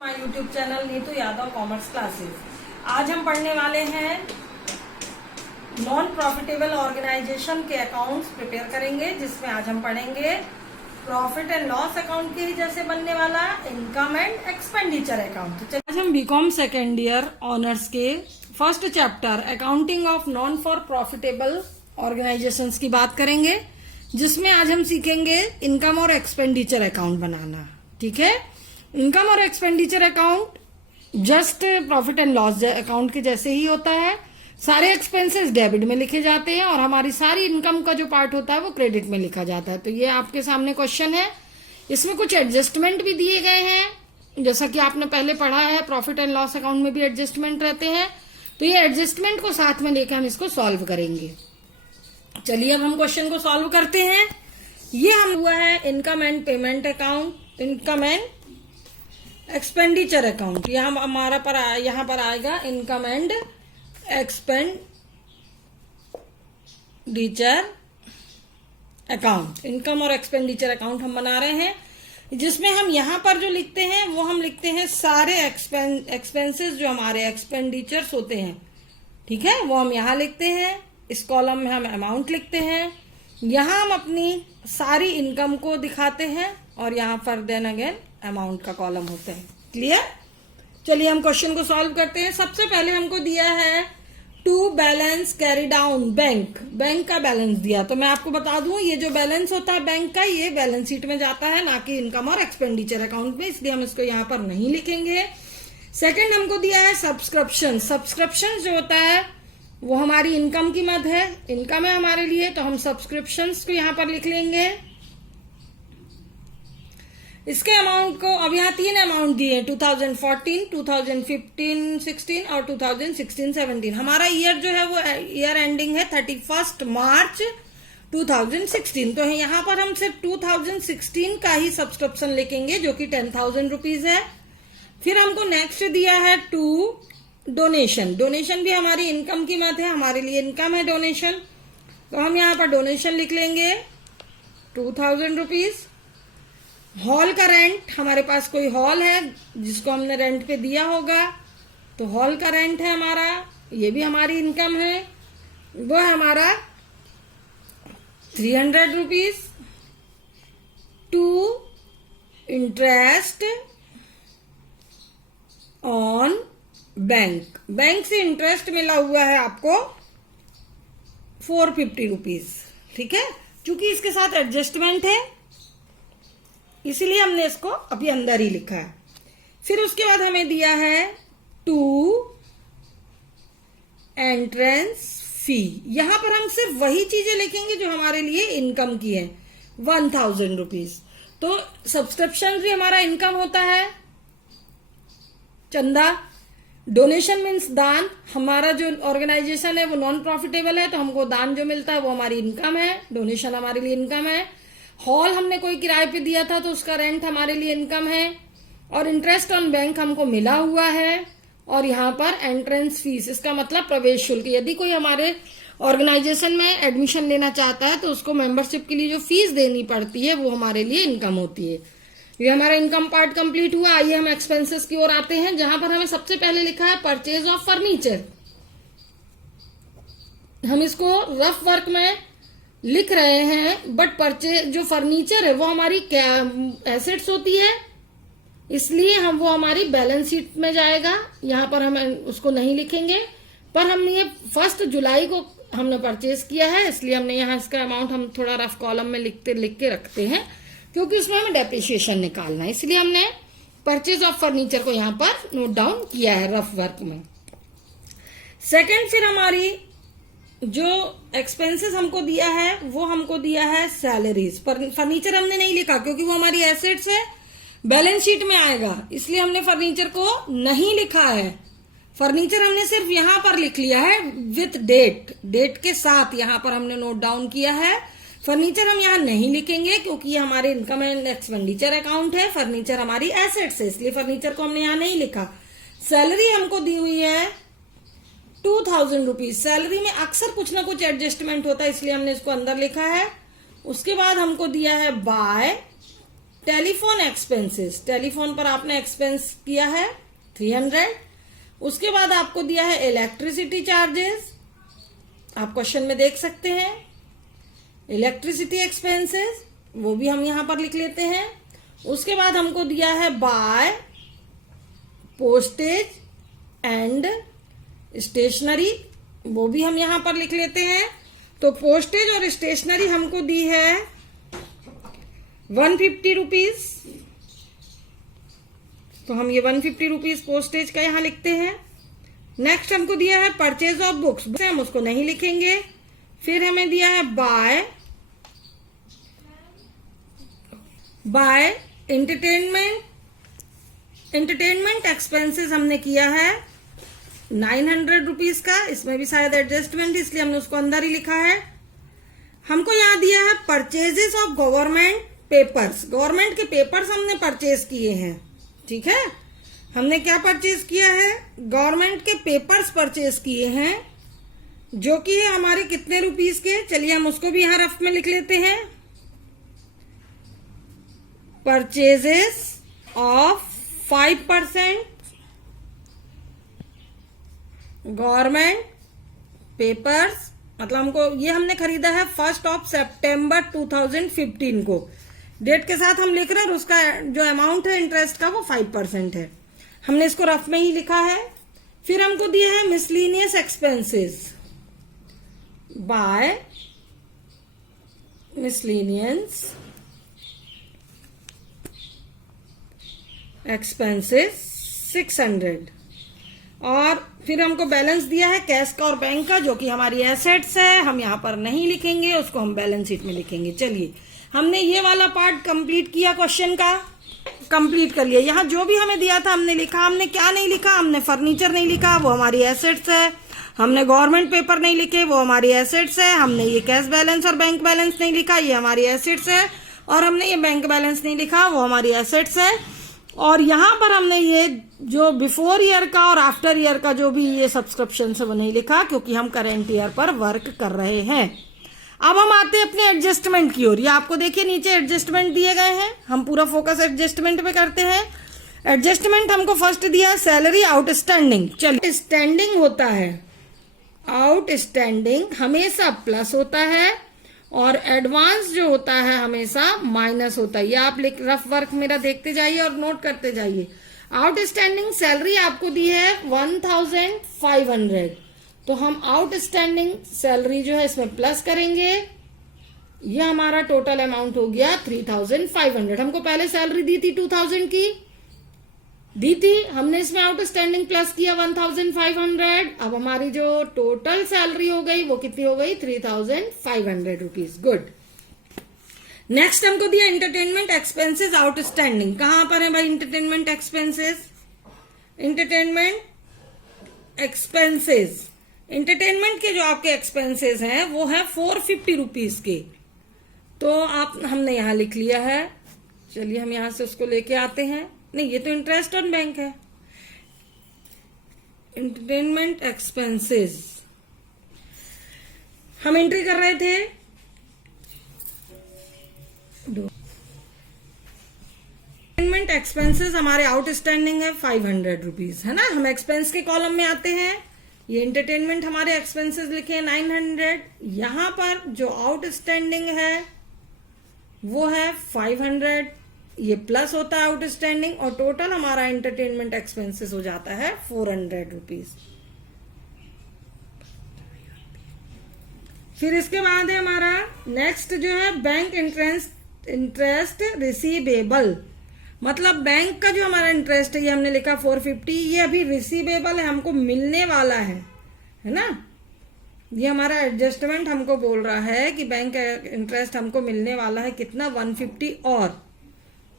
My YouTube channel Neetu Yadav commerce classes. आज हम पढ़ने वाले हैं नॉन प्रॉफिटेबल ऑर्गेनाइजेशन के अकाउंट्स प्रिपेयर करेंगे, जिसमें आज हम पढ़ेंगे प्रॉफिट एंड लॉस अकाउंट के ही जैसे बनने वाला इनकम एंड एक्सपेंडिचर अकाउंट। आज हम बीकॉम सेकेंड ईयर ऑनर्स के first chapter accounting of non for profitable organisations की बात करेंगे, जिसमें आज हम सीखेंगे इनकम और एक्सपेंडिचर अकाउंट बनाना। ठीक है, इनकम और expenditure account just profit and loss account के जैसे ही होता है। सारे एक्सपेंसेस डेबिट में लिखे जाते हैं और हमारी सारी इनकम का जो पार्ट होता है वो क्रेडिट में लिखा जाता है। तो ये आपके सामने क्वेश्चन है। इसमें कुछ एडजस्टमेंट भी दिए गए हैं, जैसा कि आपने पहले पढ़ा है प्रॉफिट एंड लॉस अकाउंट में भी एडजस्टमेंट रहते हैं। तो ये एडजस्टमेंट को साथ में लेकर हम इसको सॉल्व करेंगे। चलिए अब हम क्वेश्चन को सॉल्व करते हैं। ये हम हुआ है income and payment account, income and expenditure account. यहाँ पर आएगा income and expenditure account. Income और एक्सपेंडिचर अकाउंट हम बना रहे हैं, जिसमें हम यहाँ पर जो लिखते हैं वो हम लिखते हैं सारे एक्सपेंसेस जो हमारे एक्सपेंडिचर्स होते हैं। ठीक है, वो हम यहाँ लिखते हैं। इस कॉलम में हम अमाउंट लिखते हैं। यहाँ हम अपनी सारी इनकम को दिखाते हैं और यहाँ पर देन अगेन अमाउंट का कॉलम होता है। क्लियर? चलिए हम क्वेश्चन को सॉल्व करते हैं। सबसे पहले हमको दिया है to balance carry down bank का बैलेंस दिया। तो मैं आपको बता दूं, ये जो बैलेंस होता है बैंक का, ये बैलेंस शीट में जाता है, ना कि इनकम और एक्सपेंडिचर अकाउंट में, इसलिए हम इसको यहाँ पर नहीं लिखेंगे। सेकेंड हमको दिया है सब्सक्रिप्शन। सब्सक्रिप्शन जो होता है वो हमारी इनकम की मद है, इनकम है हमारे लिए, तो हम सब्सक्रिप्शंस को यहाँ पर लिख लेंगे। इसके अमाउंट को अब यहाँ तीन अमाउंट दिए, 2014, 2015, 16 और 2016, 17। हमारा ईयर जो है वो ईयर एंडिंग है 31 मार्च 2016। तो यहाँ पर हम सिर्फ 2016 का ही सब्सक्रिप्शन लिखेंगे, जो कि 10,000 रुपीज है। फिर हमको नेक्स्ट दिया है टू डोनेशन। डोनेशन भी हमारी इनकम की मद है, हमारे लिए इनकम है डोनेशन, तो हम यहाँ पर डोनेशन लिख लेंगे 2,000 रुपीज। हॉल का रेंट, हमारे पास कोई हॉल है जिसको हमने रेंट पे दिया होगा, तो हॉल का रेंट है हमारा, ये भी हमारी इनकम है, वो है हमारा 300 rupees. To interest on bank से इंटरेस्ट मिला हुआ है आपको 450 रुपीज। ठीक है, क्योंकि इसके साथ एडजस्टमेंट है इसीलिए हमने इसको अभी अंदर ही लिखा है। फिर उसके बाद हमें दिया है टू एंट्रेंस फी। यहां पर हम सिर्फ वही चीजें लिखेंगे जो हमारे लिए इनकम की है, 1,000 रुपीज। तो सब्सक्रिप्शन भी हमारा इनकम होता है, चंदा। डोनेशन मीन्स दान। हमारा जो ऑर्गेनाइजेशन है वो नॉन प्रॉफिटेबल है, तो हमको दान जो मिलता है वो हमारी इनकम है, डोनेशन हमारे लिए इनकम है। हॉल हमने कोई किराए पे दिया था तो उसका रेंट हमारे लिए इनकम है। और इंटरेस्ट ऑन बैंक हमको मिला हुआ है। और यहाँ पर एंट्रेंस फीस, इसका मतलब प्रवेश शुल्क। यदि कोई हमारे ऑर्गेनाइजेशन में एडमिशन लेना चाहता है तो उसको मेंबरशिप के लिए जो फीस देनी पड़ती है वो हमारे लिए इनकम होती है। ये हमारा इनकम पार्ट कंप्लीट हुआ। आइए हम एक्सपेंसेस की ओर आते हैं, जहां पर हमें सबसे पहले लिखा है परचेज ऑफ फर्नीचर। हम इसको रफ वर्क में लिख रहे हैं, बट परचेज जो फर्नीचर है वो हमारी एसेट्स होती है, इसलिए हम वो हमारी बैलेंस शीट में जाएगा। यहाँ पर हम उसको नहीं लिखेंगे, पर हमने ये 1 जुलाई को हमने परचेज किया है, इसलिए हमने यहाँ इसका अमाउंट हम थोड़ा रफ कॉलम में लिख के रखते हैं, क्योंकि उसमें हमें डेप्रिसिएशन निकालना है, इसलिए हमने परचेज ऑफ फर्नीचर को यहाँ पर नोट डाउन किया है रफ वर्क में। सेकंड, फिर हमारी जो एक्सपेंसेस हमको दिया है वो हमको दिया है सैलरीज। फर्नीचर हमने नहीं लिखा क्योंकि वो हमारी एसेट्स है, बैलेंस शीट में आएगा, इसलिए हमने फर्नीचर को नहीं लिखा है। फर्नीचर हमने सिर्फ यहाँ पर लिख लिया है विथ डेट के साथ यहाँ पर हमने नोट डाउन किया है। फर्नीचर हम यहाँ नहीं लिखेंगे क्योंकि ये हमारे इनकम एंड एक्सपेंडिचर अकाउंट है, फर्नीचर हमारी एसेट्स है, इसलिए फर्नीचर को हमने यहाँ नहीं लिखा। सैलरी हमको दी हुई है 2,000 रुपीज। सैलरी में अक्सर कुछ ना कुछ एडजस्टमेंट होता है, इसलिए हमने इसको अंदर लिखा है। उसके बाद हमको दिया है बाय टेलीफोन एक्सपेंसेस, टेलीफोन पर आपने एक्सपेंस किया है 300। उसके बाद आपको दिया है इलेक्ट्रिसिटी चार्जेस, आप क्वेश्चन में देख सकते हैं इलेक्ट्रिसिटी एक्सपेंसेस, वो भी हम यहां पर लिख लेते हैं। उसके बाद हमको दिया है बाय पोस्टेज एंड स्टेशनरी, वो भी हम यहां पर लिख लेते हैं। तो पोस्टेज और स्टेशनरी हमको दी है 150 रुपीज, तो हम ये 150 रुपीज पोस्टेज का यहां लिखते हैं। नेक्स्ट हमको दिया है परचेज ऑफ बुक्स, हम उसको नहीं लिखेंगे। फिर हमें दिया है बाय एंटरटेनमेंट एक्सपेंसेस हमने किया है 900 रुपीज का, इसमें भी शायद एडजस्टमेंट इसलिए हमने उसको अंदर ही लिखा है। हमको यहाँ दिया है purchases of government papers, government के पेपर्स हमने परचेज किए हैं, ठीक है। हमने क्या परचेज किया है, गवर्नमेंट के पेपर्स परचेज किए हैं, जो कि है हमारे कितने रुपीस के, चलिए हम उसको भी यहां रफ में लिख लेते हैं। परचेजेस ऑफ 5% गवर्नमेंट पेपर्स, मतलब हमको ये हमने खरीदा है 1 सितंबर 2015 को, डेट के साथ हम लिख रहे हैं और उसका जो अमाउंट है इंटरेस्ट का वो 5% है, हमने इसको रफ में ही लिखा है। फिर हमको दिया है miscellaneous expenses, by miscellaneous expenses 600। और फिर हमको बैलेंस दिया है कैश का और बैंक का, जो कि हमारी एसेट्स है, हम यहाँ पर नहीं लिखेंगे, उसको हम बैलेंस शीट में लिखेंगे। चलिए हमने ये वाला पार्ट कंप्लीट किया, क्वेश्चन का कंप्लीट कर लिया। यहाँ जो भी हमें दिया था हमने लिखा, हमने क्या नहीं लिखा, हमने फर्नीचर नहीं लिखा, वो हमारी एसेट्स है। हमने गवर्नमेंट पेपर नहीं लिखे, वो हमारी एसेट्स है। हमने ये कैश बैलेंस और बैंक बैलेंस नहीं लिखा, ये हमारी एसेट्स है। और हमने ये बैंक बैलेंस नहीं लिखा, वो हमारी एसेट्स है। और यहाँ पर हमने ये जो बिफोर ईयर का और आफ्टर ईयर का जो भी ये सब्सक्रिप्शन है वो नहीं लिखा, क्योंकि हम करेंट ईयर पर वर्क कर रहे हैं। अब हम आते हैं अपने एडजस्टमेंट की ओर। ये आपको देखिए नीचे एडजस्टमेंट दिए गए हैं, हम पूरा फोकस एडजस्टमेंट पे करते हैं। एडजस्टमेंट हमको फर्स्ट दिया है सैलरी आउटस्टैंडिंग। चलिए, स्टैंडिंग होता है, आउटस्टैंडिंग हमेशा प्लस होता है और एडवांस जो होता है हमेशा माइनस होता है। ये आप रफ वर्क मेरा देखते जाइए और नोट करते जाइए। आउटस्टैंडिंग सैलरी आपको दी है 1500, तो हम आउटस्टैंडिंग सैलरी जो है इसमें प्लस करेंगे। ये हमारा टोटल अमाउंट हो गया 3500। हमको पहले सैलरी दी थी 2000 की दी थी, हमने इसमें आउटस्टैंडिंग प्लस किया 1500। अब हमारी जो टोटल सैलरी हो गई वो कितनी हो गई 3500 रुपीज। गुड। नेक्स्ट हमको दिया एंटरटेनमेंट एक्सपेंसेस आउटस्टैंडिंग। कहां पर है भाई entertainment expenses? Entertainment expenses, entertainment के जो आपके एक्सपेंसेस हैं वो है 450 रुपीज के, तो आप हमने यहां लिख लिया है। चलिए हम यहां से उसको लेके आते हैं। नहीं, ये तो इंटरेस्ट ऑन बैंक है। एंटरटेनमेंट एक्सपेंसेस हम एंट्री कर रहे थे, एंटरटेनमेंट एक्सपेंसेस हमारे आउटस्टैंडिंग है 500 रुपीज, है ना। हम एक्सपेंस के कॉलम में आते हैं, ये एंटरटेनमेंट हमारे एक्सपेंसेस लिखे हैं 900। यहां पर जो आउटस्टैंडिंग है वो है 500, ये प्लस होता है आउटस्टैंडिंग और टोटल हमारा एंटरटेनमेंट एक्सपेंसेस हो जाता है 400 रुपीज। फिर इसके बाद है हमारा नेक्स्ट जो है बैंक इंटरेस्ट रिसीवेबल, मतलब बैंक का जो हमारा इंटरेस्ट है ये हमने लिखा 450, ये अभी रिसीवेबल है, हमको मिलने वाला है ना। ये हमारा एडजस्टमेंट हमको बोल रहा है कि बैंक इंटरेस्ट हमको मिलने वाला है कितना 150, और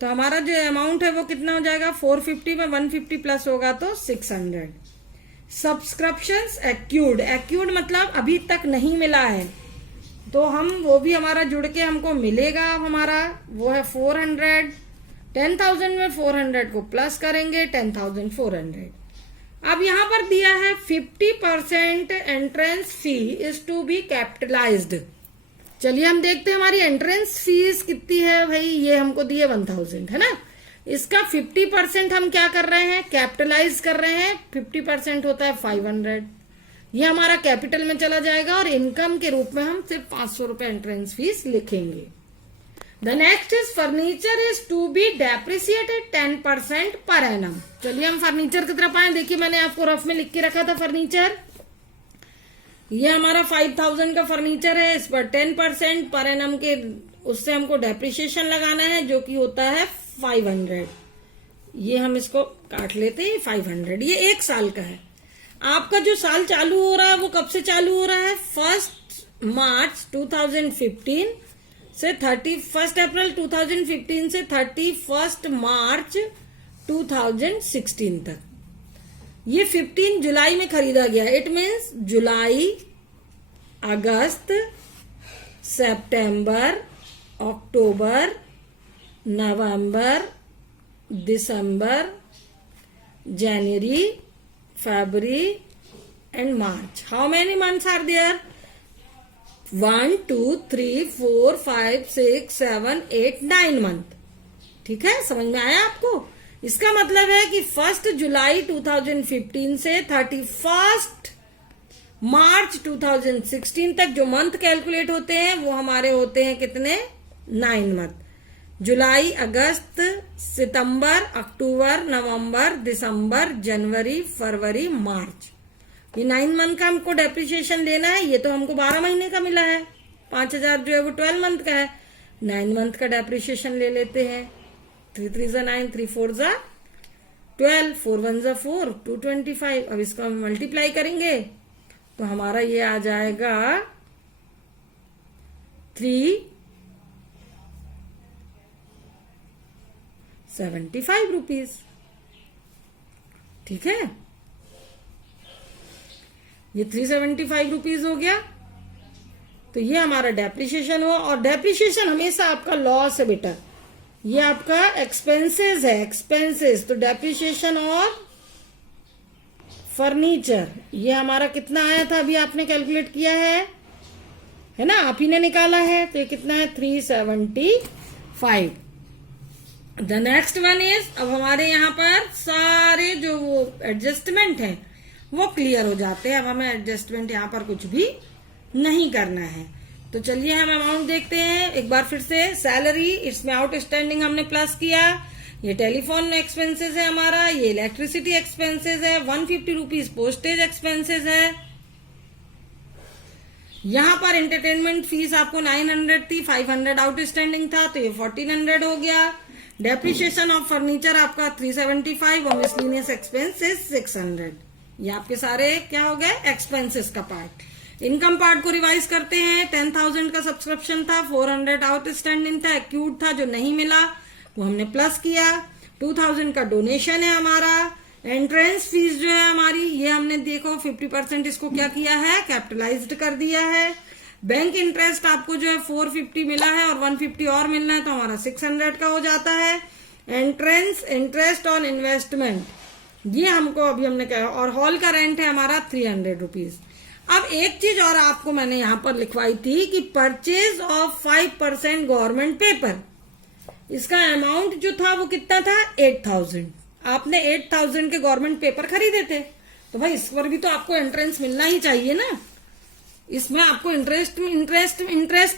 तो हमारा जो अमाउंट है वो कितना हो जाएगा 450 में 150 प्लस होगा तो 600। सब्सक्रिप्शंस एक्यूड, एक्यूड मतलब अभी तक नहीं मिला है, तो हम वो भी हमारा जुड़ के हमको मिलेगा। हमारा वो है 400, 10,000 में 400 को प्लस करेंगे 10,400। अब यहां पर दिया है 50% entrance fee is to be capitalized, चलिए हम देखते हैं हमारी एंट्रेंस फीस कितनी है भाई। ये हमको दी है 1000 है ना। इसका 50% हम क्या कर रहे हैं, कैपिटलाइज कर रहे हैं। 50% होता है 500। ये हमारा कैपिटल में चला जाएगा और इनकम के रूप में हम सिर्फ 500 रुपए एंट्रेंस फीस लिखेंगे। The next is furniture is to be depreciated 10% per annum. चलिए हम फर्नीचर की तरफ आए। देखिए मैंने आपको रफ में लिख के रखा था फर्नीचर। ये हमारा 5000 का फर्नीचर है, इस पर 10% पर एनम के उससे हमको डेप्रिसिएशन लगाना है जो कि होता है 500। ये हम इसको काट लेते हैं 500। ये 1 साल का है। आपका जो साल चालू हो रहा है वो कब से चालू हो रहा है, 1 मार्च 2015 से 31 अप्रैल 2015 से 31 मार्च 2016 तक। ये 15 जुलाई में खरीदा गया। It means July, August, September, October, November, December, January, February and March. How many months are there? 1 2 3 4 5 6 7 8 9 month. ठीक है, समझ में आया आपको? इसका मतलब है कि 1 जुलाई 2015 से 31 मार्च 2016 तक जो मंथ कैलकुलेट होते हैं वो हमारे होते हैं कितने, 9 मंथ। जुलाई, August, September, October, November, December, January, फरवरी, मार्च। ये 9 मंथ का हमको डेप्रिसिएशन लेना है। ये तो हमको 12 महीने का मिला है। 5000 जो है वो 12 मंथ का है। 9 मंथ का डेप्रिसिएशन ले लेते हैं। 3 3 जा 9, 3 4 जा 12, 4 1 जा 4, 225। अब इसको हम मल्टीप्लाई करेंगे तो हमारा ये आ जाएगा 375 रुपीज। ठीक है, ये 375 रुपीज हो गया। तो ये हमारा डेप्रिसिएशन हुआ। और डेप्रिसिएशन हमेशा आपका लॉस है बेटा। ये आपका एक्सपेंसेस है, एक्सपेंसेस। तो डेप्रिसिएशन और फर्नीचर ये हमारा कितना आया था, अभी आपने कैलकुलेट किया है ना, आप ही ने निकाला है। तो ये कितना है, 375। द नेक्स्ट वन इज, अब हमारे यहाँ पर सारे जो वो एडजस्टमेंट है वो क्लियर हो जाते हैं। अब हमें एडजस्टमेंट यहाँ पर कुछ भी नहीं करना है। तो चलिए हम अमाउंट देखते हैं एक बार फिर से। सैलरी, इसमें आउटस्टैंडिंग हमने प्लस किया। ये टेलीफोन एक्सपेंसेस है हमारा, ये इलेक्ट्रिसिटी एक्सपेंसेस है, 150 रुपीज पोस्टेज एक्सपेंसेस है। यहाँ पर एंटरटेनमेंट फीस आपको 900 थी, 500 आउटस्टैंडिंग था, तो ये 1400 हो गया। डेप्रिसिएशन ऑफ फर्नीचर आपका 375 और मिसलिनियस एक्सपेंसेस 600। ये आपके सारे क्या हो गए, एक्सपेंसेस का पार्ट। इनकम पार्ट को रिवाइज करते हैं। 10,000 का सब्सक्रिप्शन था, 400 आउटस्टैंडिंग था, एक्यूट था जो नहीं मिला वो हमने प्लस किया। 2000 का डोनेशन है हमारा। एंट्रेंस फीस जो है हमारी, ये हमने देखो 50% इसको क्या किया है, कैपिटलाइज्ड कर दिया है। बैंक इंटरेस्ट आपको जो है 450 मिला है और 150 और मिलना है तो हमारा 600 का हो जाता है। एंट्रेंस इंटरेस्ट ऑन इन्वेस्टमेंट ये हमको अभी हमने कहा। और हॉल का रेंट है हमारा 300 रुपीज। अब एक चीज और आपको मैंने यहां पर लिखवाई थी कि परचेज ऑफ 5% गवर्नमेंट पेपर, इसका अमाउंट जो था वो कितना था, 8000। आपने 8000 के गवर्नमेंट पेपर खरीदे थे, तो भाई इस पर भी तो आपको एंट्रेंस मिलना ही चाहिए ना। इसमें आपको इंटरेस्ट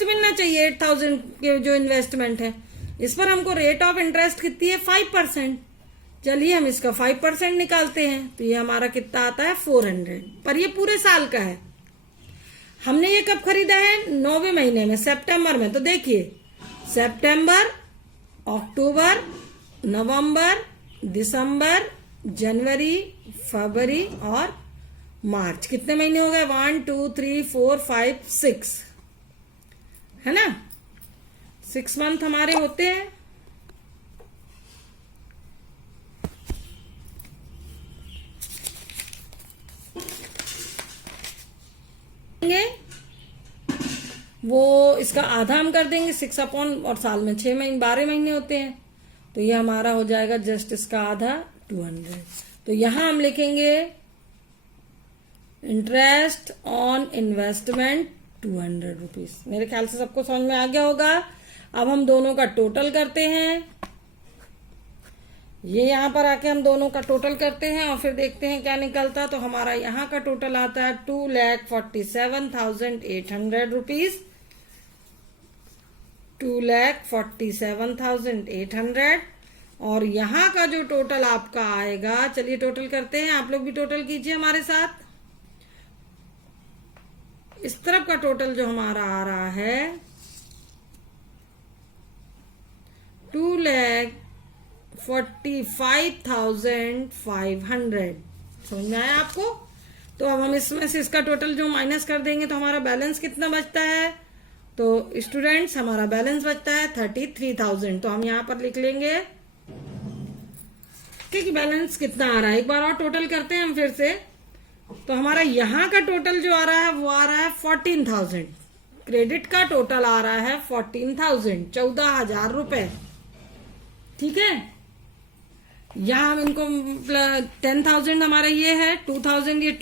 मिलना चाहिए। 8000 के जो इन्वेस्टमेंट है इस पर हमको रेट ऑफ इंटरेस्ट कितनी है, 5%। चलिए हम इसका 5% निकालते हैं तो ये हमारा कितना आता है, 400। पर ये पूरे साल का है। हमने ये कब खरीदा है, 9वें महीने में, सितंबर में। तो देखिए सितंबर, अक्टूबर, नवंबर, दिसंबर, जनवरी, फरवरी और मार्च। कितने महीने हो गए, 1 2 3 4 5 6, है ना। 6 मंथ हमारे होते हैं। वो इसका आधा हम कर देंगे 6 अपॉन, और साल में 6 महीने 12 महीने होते हैं तो ये हमारा हो जाएगा जस्ट इसका आधा 200। तो यहां हम लिखेंगे इंटरेस्ट ऑन इन्वेस्टमेंट 200 रुपीज। मेरे ख्याल से सबको समझ में आ गया होगा। अब हम दोनों का टोटल करते हैं। ये यहाँ पर आके हम दोनों का टोटल करते हैं और फिर देखते हैं क्या निकलता। तो हमारा यहाँ का टोटल आता है 2,47,800 रुपीज। 2,47,800। और यहाँ का जो टोटल आपका आएगा, चलिए टोटल करते हैं, आप लोग भी टोटल कीजिए हमारे साथ। इस तरफ का टोटल जो हमारा आ रहा है 2,45,500। समझ में आया आपको? तो अब हम इसमें से इसका टोटल जो माइनस कर देंगे तो हमारा बैलेंस कितना बचता है? तो स्टूडेंट्स हमारा बैलेंस बचता है 33,000। तो हम यहाँ पर लिख लेंगे कि बैलेंस कितना आ रहा है। एक बार और टोटल करते हैं हम फिर से। तो हमारा यहाँ का टोटल जो आ रहा है वो आ रहा है 14,000। क्रेडिट का टोटल आ रहा है 14,000, 14,000 रुपए। ठीक है, यहाँ हम इनको 10,000 हमारा ये है, 2,000 ये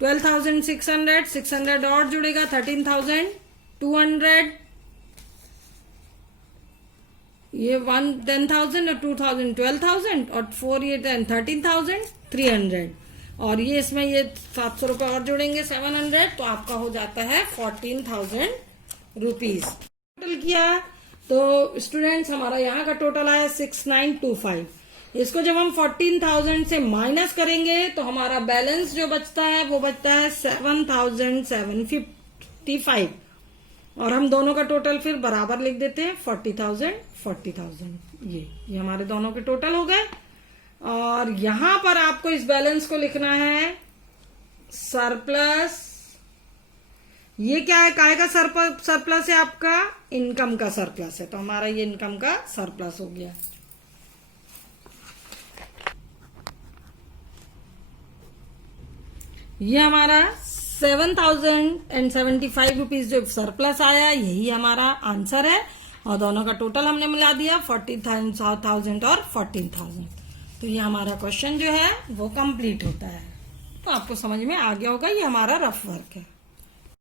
12,600, 600 और जुड़ेगा 13,200, ये 10,000 और 2,000 12,000 और 4 ये 10 13,300 और ये इसमें ये 700 रुपए और जोड़ेंगे 700। तो आपका हो जाता है 14,000 रुपीज। टोटल किया तो स्टूडेंट्स हमारा यहाँ का टोटल आया 6,925। इसको जब हम 14,000 से माइनस करेंगे तो हमारा बैलेंस जो बचता है वो बचता है 7,755। और हम दोनों का टोटल फिर बराबर लिख देते हैं 40,000 40,000। ये हमारे दोनों के टोटल हो गए। और यहां पर आपको इस बैलेंस को लिखना है सरप्लस। ये क्या है? काय का सरप्लस है? आपका इनकम का सरप्लस है। तो हमारा ये इनकम का सरप्लस हो गया। ये हमारा 7,075 रुपीज जो सरप्लस आया, यही हमारा आंसर है। और दोनों का टोटल हमने मिला दिया 40,000 और 14,000। तो ये हमारा क्वेश्चन जो है वो कंप्लीट होता है। तो आपको समझ में आ गया होगा, ये हमारा रफ वर्क है।